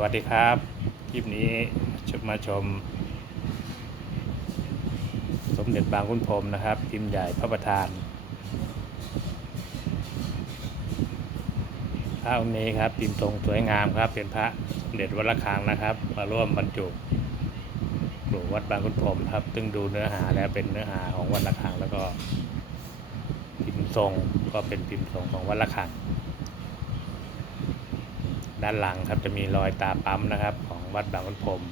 วัสดีครับ คลิปนี้จะมาชม สมเด็จบางขุนพรมนะครับ พิมพ์ใหญ่พระประธาน พระองค์นี้ครับพิมพ์ทรงสวยงามครับ เป็นพระสมเด็จวัดระฆังนะครับ มาร่วมบรรจุหลวงวัดบางขุนพรมครับ ซึ่งดูเนื้อหาแล้วเป็นเนื้อหาของวัดระฆังแล้วก็ พิมพ์ทรงก็เป็นพิมพ์ทรงของวัดระฆัง ด้านหลังครับจะมีรอยตาปั๊มนะครับของวัดบางขุนพรม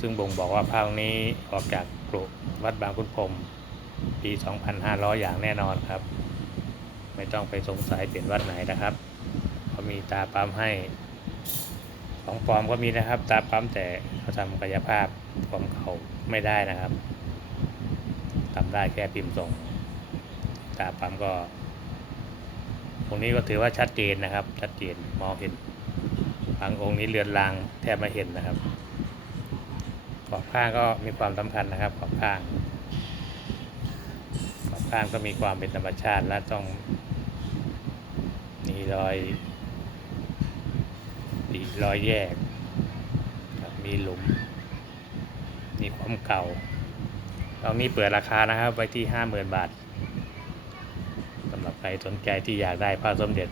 ซึ่งบ่งบอกว่าพระองค์นี้ออกจากกรุวัดบางขุนพรมปี 2500 อย่างแน่นอนครับ ไม่ต้องไปสงสัยเป็นวัดไหนนะครับเขามีตาปั๊มให้ของปลอมก็มีนะครับ ตาปั๊มแต่เขาทำกายภาพของเขาไม่ได้นะครับทำได้แค่พิมพ์ทรงตาปั๊มก็ ตรงนี้ก็ถือว่าชัดเจนนะครับ ชัดเจนมองเห็นบางองค์นี้เลือนลางแทบไม่เห็นนะครับ ขอบข้างก็มีความสำคัญนะครับ ขอบข้าง ขอบข้างก็มีความเป็นธรรมชาติและต้องมีรอยดีรอยแยกมีหลุมมีความเก่าตรงนี้เปิดราคานะครับไว้ที่ห้าหมื่นบาท ใครสนใจที่อยากได้พระสมเด็จ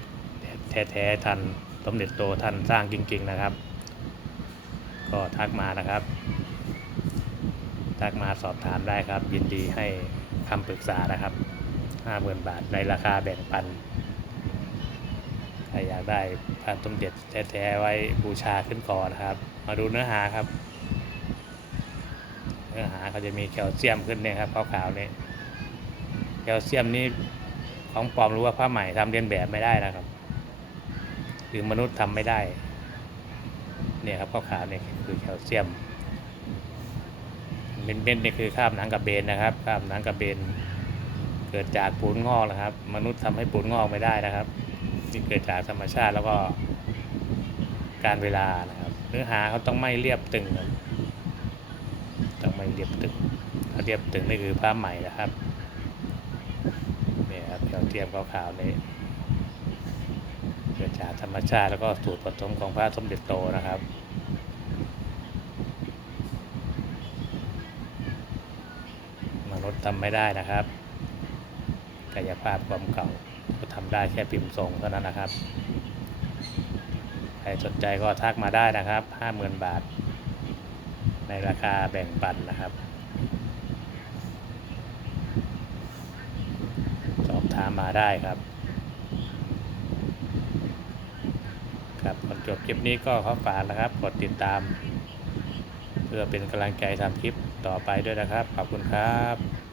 แท้ๆท่านสมเด็จโตท่านสร้างจริง ๆนะครับ ก็ทักมานะครับ ทักมาสอบถามได้ครับ ยินดีให้คำปรึกษานะครับห้าหมื่นบาทในราคาแบ่งปันใครอยากได้พระสมเด็จแท้ๆไว้บูชาขึ้นก่อนนะครับ มาดูเนื้อหาครับ เนื้อหาเขาจะมีแคลเซียมขึ้นเนี่ยครับขาวๆเนี่ยแคลเซียมนี่ ของปลอมรู้ว่าผ้าใหม่ทำเรียนแบบไม่ได้นะครับหรือมนุษย์ทำไม่ได้ เนี่ยครับข้าวเนี่ยคือแคลเซียมเม็ดๆนี่คือคราบหนังกับเบนนะครับคราบหนังกับเบน เกิดจากปูนงอกนะครับ มนุษย์ทำให้ปูนงอกไม่ได้นะครับนี่เกิดจากธรรมชาติแล้วก็การเวลานะครับ เนื้อหาเขาต้องไม่เรียบตึงต้องไม่เรียบตึงถ้าเรียบตึงนี่คือผ้าใหม่นะครับ เนี่ยครับแคลเซียมขาวๆนี่เกิดจากธรรมชาติแล้วก็สูตรผสมของพระสมเด็จโตนะครับมนุษย์ทำไม่ได้นะครับกายภาพความเก่าก็ทำได้แค่พิมพ์ทรงเท่านั้นนะครับ ใครสนใจก็ทักมาได้นะครับ 50,000 บาท ในราคาแบ่งปันนะครับ สอบถามมา ได้ครับ ครับก่อนจบคลิปนี้ก็ขอฝากนะครับ กดติดตาม เพื่อเป็นกำลังใจทำคลิปต่อไปด้วยนะครับ ขอบคุณครับ